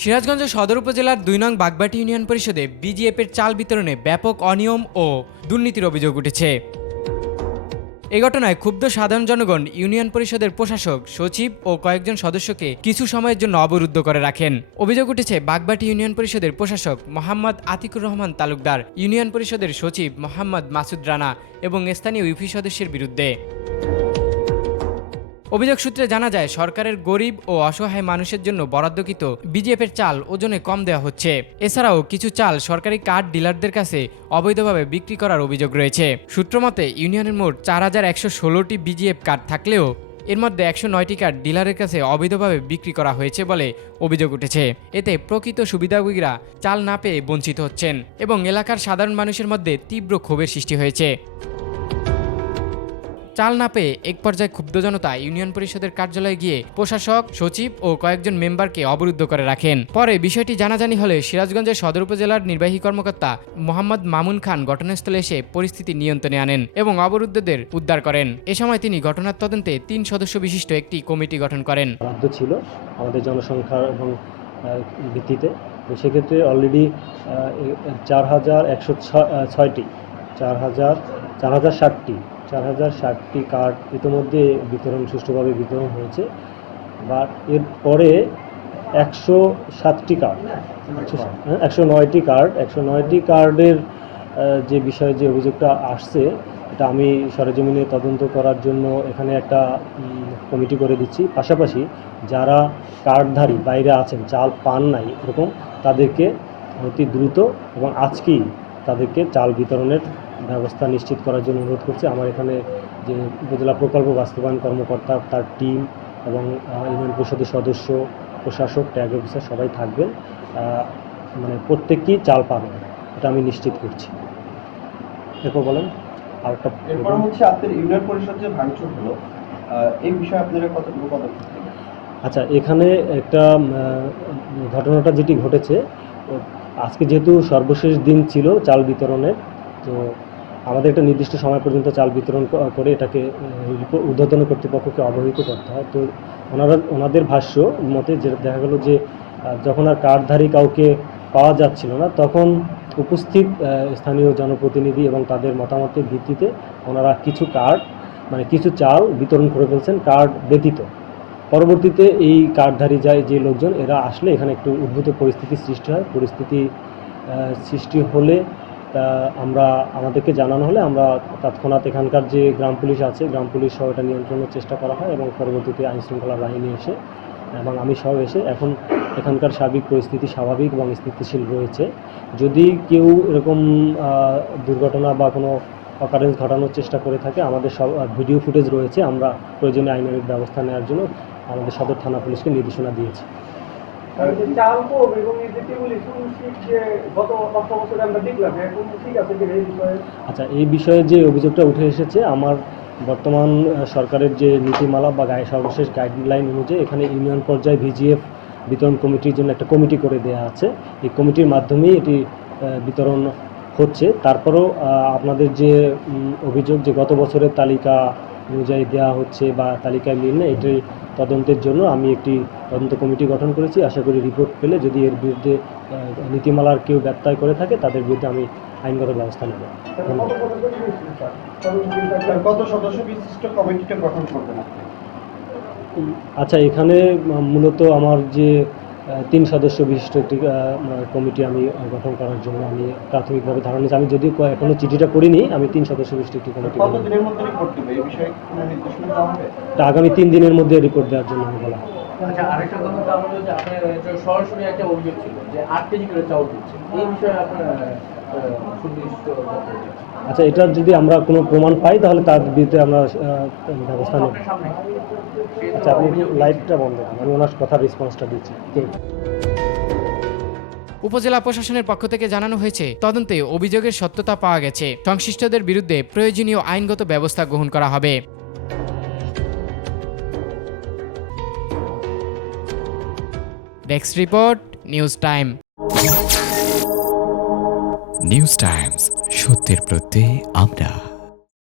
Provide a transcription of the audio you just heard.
সিরাজগঞ্জ সদর উপজেলার ২ নং বাগবাটি ইউনিয়ন পরিষদে বিজিএফের চাল বিতরণে ব্যাপক অনিয়ম ও দুর্নীতির অভিযোগ উঠেছে। এই ঘটনায় ক্ষুব্ধ সাধারণ জনগণ ইউনিয়ন পরিষদের প্রশাসক, সচিব ও কয়েকজন সদস্যকে কিছু সময়ের জন্য অবরুদ্ধ করে রাখেন। অভিযোগ উঠেছে বাগবাটি ইউনিয়ন পরিষদের প্রশাসক মোহাম্মদ আতিকুর রহমান তালুকদার, ইউনিয়ন পরিষদের সচিব মোহাম্মদ মাসুদ রানা এবং স্থানীয় ইউপি সদস্যের বিরুদ্ধে। অভিযোগ সূত্রে জানা যায়, সরকারের গরিব ও অসহায় মানুষের জন্য বরাদ্দকৃত বিজিএফের চাল ওজনে কম দেওয়া হচ্ছে। এছাড়াও কিছু চাল সরকারি কার্ড ডিলারদের কাছে অবৈধভাবে বিক্রি করার অভিযোগ রয়েছে। সূত্রমতে ইউনিয়নের মোট ৪,১১৬টি বিজিএফ কার্ড থাকলেও এর মধ্যে ১০৯টি কার্ড ডিলারের কাছে অবৈধভাবে বিক্রি করা হয়েছে বলে অভিযোগ উঠেছে। এতে প্রকৃত সুবিধাভোগীরা চাল না পেয়ে বঞ্চিত হচ্ছেন এবং এলাকার সাধারণ মানুষের মধ্যে তীব্র ক্ষোভের সৃষ্টি হয়েছে। চাল না পেয়ে এক পর্যায়ে ক্ষুব্ধ জনতা ইউনিয়ন পরিষদের কার্যালয়ে গিয়ে প্রশাসক, সচিব ও কয়েকজন মেম্বারকে অবরুদ্ধ করে রাখেন। পরে বিষয়টি জানাজানি হলে সিরাজগঞ্জের সদর উপজেলার নির্বাহী কর্মকর্তা মোহাম্মদ মামুন খান ঘটনাস্থলে এসে পরিস্থিতি নিয়ন্ত্রণে আনেন এবং অবরুদ্ধদের উদ্ধার করেন। এ সময় তিনি ঘটনার তদন্তে ৩ সদস্য বিশিষ্ট একটি কমিটি গঠন করেন। বরাদ্দ ছিল আমাদের জনসংখ্যা এবং ভিত্তিতে, তো সেক্ষেত্রে অলরেডি ৪,১০৬টি 4,060টি কার্ড ইতিমধ্যে সুষ্ঠুভাবে বিতরণ হয়েছে। বাট এরপরে 107টি কার্ড 109টি কার্ডের যে বিষয়ে যে অভিযোগটা আসছে, এটা আমি সরেজমিনে তদন্ত করার জন্য এখানে একটা কমিটি করে দিচ্ছি। পাশাপাশি যারা কার্ডধারী বাইরে আছেন, চাল পান নাই এরকম, তাদেরকে অতি দ্রুত এবং আজকেই তাদেরকে চাল বিতরণের ব্যবস্থা নিশ্চিত করার জন্য অনুরোধ করছি। আমার এখানে যে উপজেলা প্রকল্প বাস্তবায়ন কর্মকর্তা, তার টিম এবং ইউনিয়ন পরিষদের সদস্য, প্রশাসক, ট্যাগ অফিসার সবাই থাকবেন, মানে প্রত্যেকেই চাল পাবেন, এটা আমি নিশ্চিত করছি। এরপর বলেন আরেকটা। এরপর হচ্ছে আপনাদের ইউনিয়ন পরিষদ যে ভাঙচুর হলো, এই বিষয়ে আপনারা কতটুকু পদক্ষেপ নেবেন? আচ্ছা, এখানে একটা ঘটনাটা যেটি ঘটেছে, আজকে যেহেতু সর্বশেষ দিন ছিল চাল বিতরণের, তো আমাদের একটা নির্দিষ্ট সময় পর্যন্ত চাল বিতরণ করে এটাকে ঊর্ধ্বতন কর্তৃপক্ষকে অবহিত করতে হয়। তো ওনাদের ভাষ্য মতে যে দেখা গেল যে যখন আর কার্ডধারী কাউকে পাওয়া যাচ্ছিল না, তখন উপস্থিত স্থানীয় জনপ্রতিনিধি এবং তাদের মতামতের ভিত্তিতে ওনারা কিছু কার্ড, মানে কিছু চাল বিতরণ করে ফেলছেন কার্ড ব্যতীত। পরবর্তীতে এই কার্ডধারী যে লোকজন এরা আসলে এখানে একটু উদ্ভূত পরিস্থিতি সৃষ্টি হয়। পরিস্থিতি সৃষ্টি হলে আমাদেরকে জানানো হলে আমরা তৎক্ষণাৎ এখানকার যে গ্রাম পুলিশ আছে, গ্রাম পুলিশ সহ এটা নিয়ন্ত্রণের চেষ্টা করা হয় এবং পরবর্তীতে আইনশৃঙ্খলা বাহিনী এসে এবং আমি সহ এসে এখন এখানকার সার্বিক পরিস্থিতি স্বাভাবিক এবং স্থিতিশীল রয়েছে। যদি কেউ এরকম দুর্ঘটনা বা কোনো অকারেন্স ঘটানোর চেষ্টা করে থাকে, আমাদের সব ভিডিও ফুটেজ রয়েছে, আমরা প্রয়োজনীয় আইনানুগ ব্যবস্থা নেওয়ার জন্য আমাদের সদর থানা পুলিশকে নির্দেশনা দিয়েছি। আচ্ছা, এই বিষয়ে যে অভিযোগটা উঠে এসেছে, আমার বর্তমান সরকারের যে নীতিমালা বা সর্বশেষ গাইডলাইন অনুযায়ী এখানে ইউনিয়ন পর্যায়ে ভিজিএফ বিতরণ কমিটির জন্য একটা কমিটি করে দেওয়া আছে। এই কমিটির মাধ্যমেই এটি বিতরণ হচ্ছে। তারপরেও আপনাদের যে অভিযোগ যে গত বছরের তালিকা অনুযায়ী দেওয়া হচ্ছে বা তালিকায় মিল নেই, এটি তদন্তের জন্য আমি একটি তদন্ত কমিটি গঠন করেছি। আশা করি রিপোর্ট পেলে যদি এর বিরুদ্ধে নীতিমালার কেউ ব্যত্যয় করে থাকে তাদের বিরুদ্ধে আমি আইনগত ব্যবস্থা নেব। কত সদস্য বিশিষ্ট কমিটিটা গঠন করবেন? আচ্ছা, এখানে মূলত আমার যে 3 সদস্য বিশিষ্ট একটি কমিটি আমি গঠন করার জন্য আমি প্রাথমিকভাবে ধারণা নিয়েছি। আমি যদিও এখনো চিঠিটা করিনি, আমি 3 সদস্য বিশিষ্ট একটি কমিটি। কতদিনের মধ্যে রিপোর্ট দেবে এই বিষয়ে কোনো নির্দেশনা দেওয়া হবে? আগামী 3 দিনের মধ্যে রিপোর্ট দেওয়ার জন্য আমি বলা। আচ্ছা, আরেকটা কথা হলো যে আপনার সরাসরি একটা অভিযোগ ছিল যে 8 কেজি করে চাউল দিচ্ছে, এই বিষয়ে আপনার সুনির্দিষ্ট। আচ্ছা, এটা যদি আমরা কোনো প্রমাণ পাই তাহলে তার বিরুদ্ধে আমরা ব্যবস্থা নেব। আচ্ছা, আপনি লাইটটা বন্ধ করুন, আমি ওনার কথার রেসপন্সটা দিচ্ছি। উপজেলা প্রশাসনের পক্ষ থেকে জানানো হয়েছে, তদন্তে অভিযোগের সত্যতা পাওয়া গেছে, সংশ্লিষ্টদের বিরুদ্ধে প্রয়োজনীয় আইনগত ব্যবস্থা গ্রহণ করা হবে। Desk report, news time. News Times, সত্যের প্রত্যয়ে আমরা।